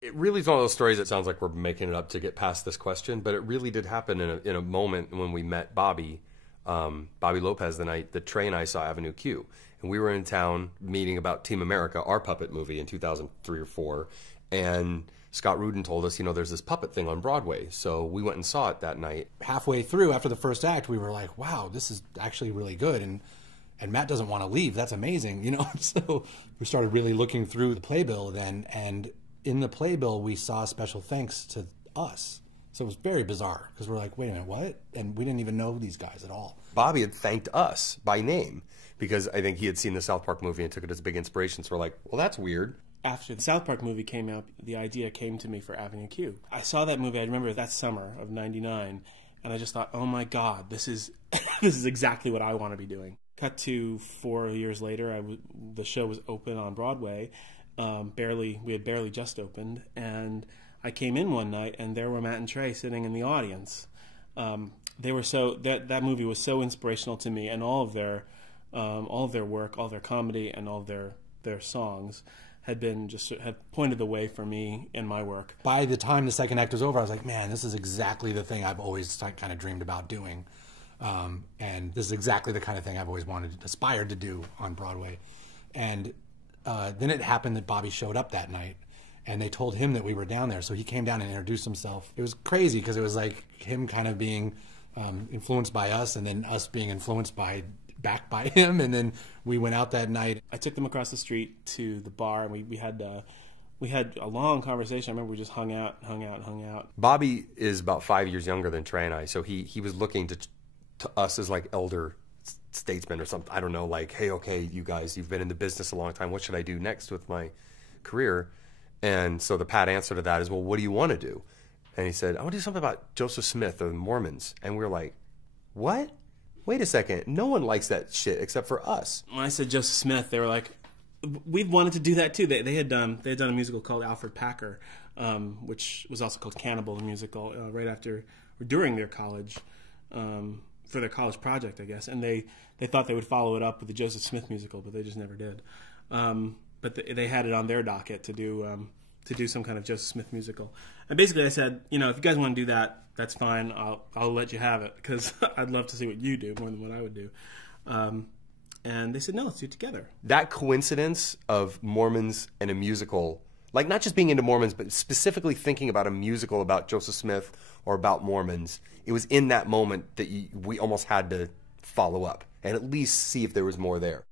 It really is one of those stories that sounds like we're making it up to get past this question, but it really did happen in a moment when we met Bobby, Bobby Lopez, the night that Trey and I saw Avenue Q. And we were in town meeting about Team America, our puppet movie in 2003 or 4. And Scott Rudin told us, there's this puppet thing on Broadway. So we went and saw it that night. Halfway through, after the first act, we were like, wow, this is actually really good. And Matt doesn't want to leave. That's amazing, So we started really looking through the playbill then, and in the playbill, we saw special thanks to us. So it was very bizarre because we're like, wait a minute, what? And we didn't even know these guys at all. Bobby had thanked us by name because I think he had seen the South Park movie and took it as a big inspiration. So we're like, well, that's weird. After the South Park movie came out, the idea came to me for Avenue Q. I saw that movie, I remember that summer of '99, and I just thought, oh my God, this is this is exactly what I want to be doing. Cut to 4 years later, the show was open on Broadway. We had barely just opened, and I came in one night, and there were Matt and Trey sitting in the audience. They were that movie was so inspirational to me, and all of their work, all their comedy, and all their songs had pointed the way for me in my work. By the time the second act was over, I was like, man, this is exactly the thing I've always kind of dreamed about doing. And this is exactly the kind of thing I've always aspired to do on Broadway. And then it happened that Bobby showed up that night, and they told him that we were down there. So he came down and introduced himself. It was crazy because it was like him kind of being influenced by us, and then us being influenced back by him. And then we went out that night. I took them across the street to the bar, and we had a long conversation. I remember we just hung out. Bobby is about 5 years younger than Trey and I, so he was looking to us as like elder statesmen or something. I don't know, like, hey, okay, you guys, you've been in the business a long time. What should I do next with my career? And so the pat answer to that is, well, what do you want to do? And he said, I want to do something about Joseph Smith or the Mormons. And we were like, what? Wait a second. No one likes that shit except for us. When I said Joseph Smith, they were like, we've wanted to do that too. They had done a musical called Alfred Packer, which was also called Cannibal, the musical, right after or during their college, for their college project, I guess. And they thought they would follow it up with the Joseph Smith musical, but they just never did. But they had it on their docket to do some kind of Joseph Smith musical. And basically I said, if you guys want to do that, that's fine. I'll let you have it because I'd love to see what you do more than what I would do. And they said, no, let's do it together. That coincidence of Mormons and a musical, like not just being into Mormons, but specifically thinking about a musical about Joseph Smith or about Mormons, it was in that moment that we almost had to follow up and at least see if there was more there.